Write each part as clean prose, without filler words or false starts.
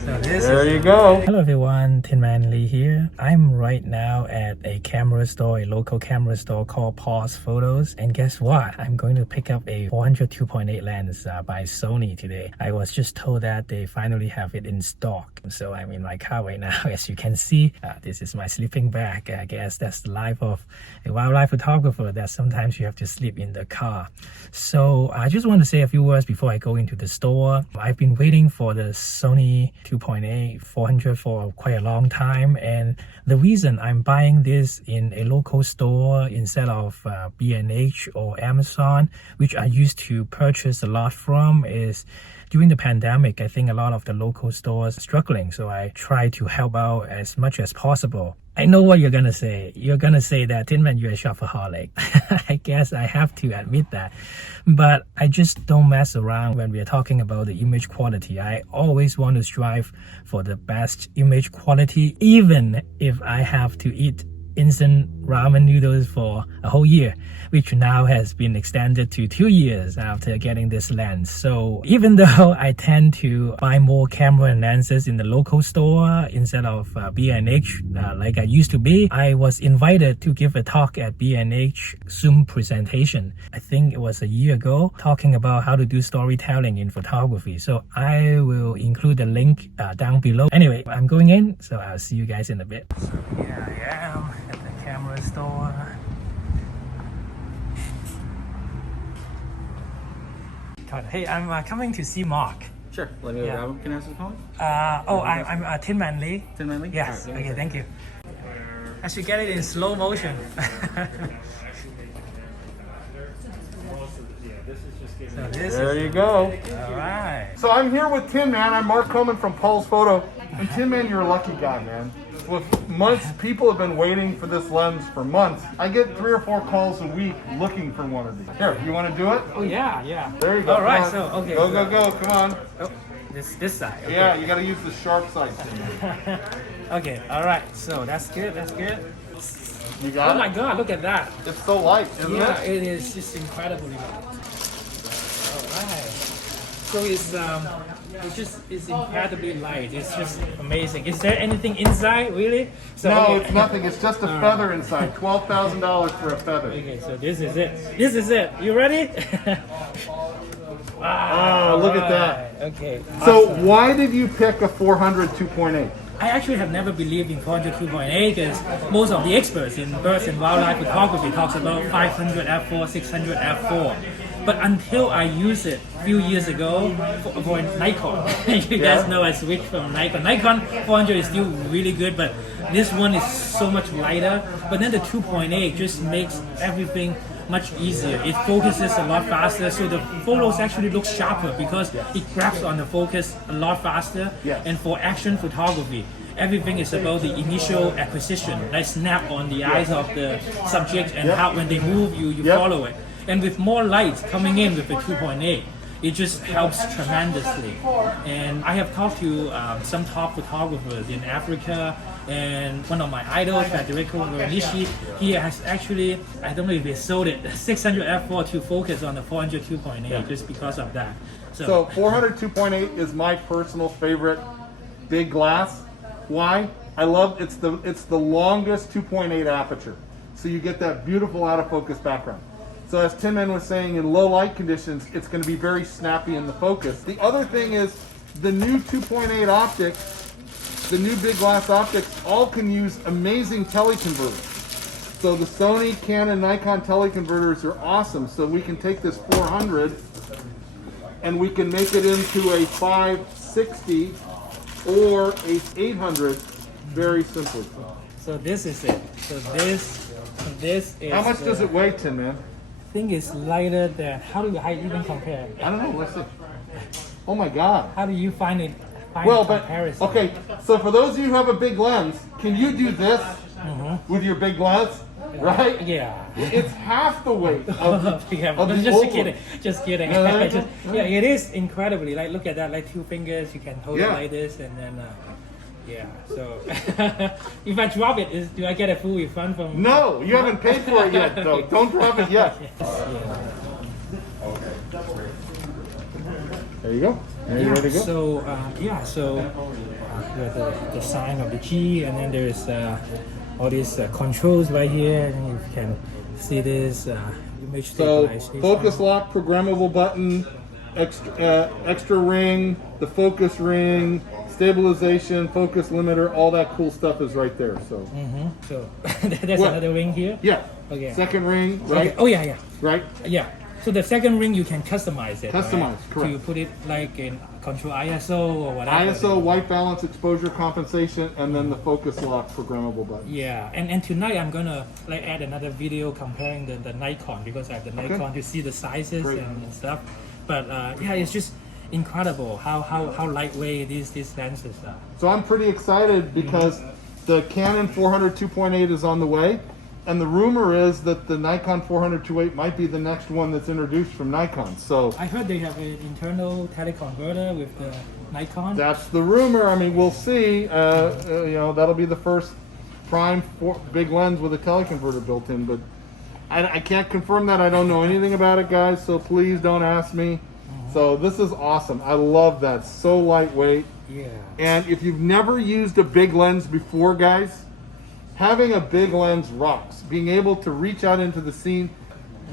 There you go. Hello everyone, Tin Man Lee here. I'm right now at a camera store, a local camera store called Pause Photos. And guess what? I'm going to pick up a 400 2.8 lens by Sony today. I was just told that they finally have it in stock. So I'm in my car right now. As you can see, this is my sleeping bag. I guess that's the life of a wildlife photographer, that sometimes you have to sleep in the car. So I just want to say a few words before I go into the store. I've been waiting for the Sony 2.8 400 for quite a long time, and the reason I'm buying this in a local store instead of B&H or Amazon, which I used to purchase a lot from, is during the pandemic, I think a lot of the local stores are struggling, so I try to help out as much as possible. I know what you're gonna say. You're gonna say that, Tin Man, you're a shopaholic. I guess I have to admit that. But I just don't mess around when we're talking about the image quality. I always want to strive for the best image quality, even if I have to eat instant ramen noodles for a whole year, which now has been extended to 2 years after getting this lens. So even though I tend to buy more camera and lenses in the local store instead of B&H like I used to be, I was invited to give a talk at B&H Zoom presentation. I think it was a year ago, talking about how to do storytelling in photography. So I will include the link down below. Anyway, I'm going in, so I'll see you guys in a bit. So here I am at the camera store. Hey, I'm coming to see Mark. Sure. Let me grab him. Can I ask his phone? I'm Tin Man Lee. Tin Man Lee? Yes. Right, okay, thank you. I should get it in slow motion. So there you go. All right. So I'm here with Tin Man. I'm Mark Coleman from Paul's Photo. And Tin Man, you're a lucky guy, man. With months, people have been waiting for this lens for months. I get 3 or 4 calls a week looking for one of these. Here, you want to do it? Oh yeah. There you go. All right. So okay. Go. Come on. Oh, this side. Okay. Yeah, you got to use the sharp side. Okay. All right. So that's good. You got it? Oh my God! Look at that. It's so light, isn't Yeah, it? it is just incredibly light. All right. So it's incredibly light. It's just amazing. Is there anything inside, really? So, No, okay. it's nothing. It's just a feather inside. $12,000 for a feather. Okay, so this is it. You ready? Oh, look at that. Okay. So awesome. why did you pick a 400 2.8? I actually have never believed in 400 2.8 because most of the experts in birds and wildlife photography talks about 500 f4, 600 f4. But until I used it a few years ago for Nikon, you guys know I switched from Nikon. Nikon 400 is still really good, but this one is so much lighter. But then the 2.8 just makes everything much easier. It focuses a lot faster, so the photos actually look sharper because it grabs on the focus a lot faster. Yes. And for action photography, everything is about the initial acquisition, like snap on the eyes of the subject and how when they move, you follow it. And with more light coming in with the 2.8, it just helps tremendously. And I have talked to some top photographers in Africa, and one of my idols, Federico, Veronesi, he has actually, I don't know if he sold it, 600 f4 to focus on the 400 2.8 just because of that. So 400 2.8 is my personal favorite big glass. Why? I love it's the longest 2.8 aperture, so you get that beautiful out of focus background. So as Tin Man was saying, in low light conditions, it's going to be very snappy in the focus. The other thing is the new 2.8 optics, the new big glass optics, all can use amazing teleconverters. So the Sony, Canon, Nikon teleconverters are awesome. So we can take this 400 and we can make it into a 560 or a 800 very simply. So this is it. So this is. How much does it weigh, Tin Man? I think it's lighter than. How do you even compare? I don't know. Let's see. Oh my God. How do you find it? Comparison? Okay. So for those of you who have a big lens, can you do this with your big lens? Right? Yeah. It's half the weight of the Just kidding. Yeah, it is incredibly. Like, look at that. Like 2 fingers, you can hold it like this, and then. Yeah, so if I drop it, do I get a full refund from? No, you haven't paid for it yet, though. Don't drop it yet. Yeah. There you go. Are you ready to go? The sign of the key, and then there's all these controls right here, and you can see this image So stabilization. focus lock, programmable button, extra ring, the focus ring, stabilization, focus limiter, all that cool stuff is right there. So So there's What? another ring here. yeah, Okay. second ring, right? Okay. Oh yeah. Right. Yeah. So the second ring you can customize it. Customize, right? correct. To put it like in control ISO or whatever. ISO, white balance, exposure compensation, and then the focus lock programmable button. Yeah, and tonight I'm gonna like add another video comparing the Nikon, because I have the Nikon to see the sizes Great. and stuff. But yeah, it's just incredible how lightweight these lenses are. So I'm pretty excited because the Canon 400 2.8 is on the way, and the rumor is that the Nikon 400 2.8 might be the next one that's introduced from Nikon. So I heard they have an internal teleconverter with the Nikon. that's the rumor. I mean, we'll see. You know, that'll be the first prime big lens with a teleconverter built in, but I can't confirm that. I don't know anything about it, guys, so please don't ask me. So this is awesome. I love that. So lightweight. Yeah. And if you've never used a big lens before, guys, having a big lens rocks. Being able to reach out into the scene.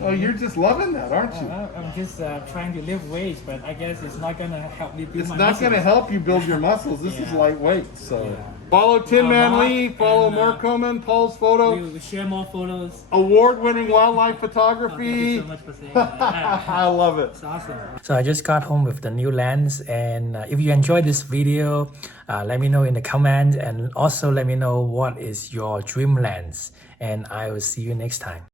Oh, you're just loving that, aren't you? I'm just trying to lift weights, but I guess it's not gonna help me build It's my not muscles. going to help you build your muscles. This is Yeah. lightweight. So Yeah. follow Tin Man Mark Lee, follow and, Mark Coleman, Paul's photo, We share more photos. award-winning wildlife Thank you photography. so much for saying that. I love it. It's awesome. So I just got home with the new lens, and if you enjoyed this video, let me know in the comments, and also let me know what is your dream lens, and I will see you next time.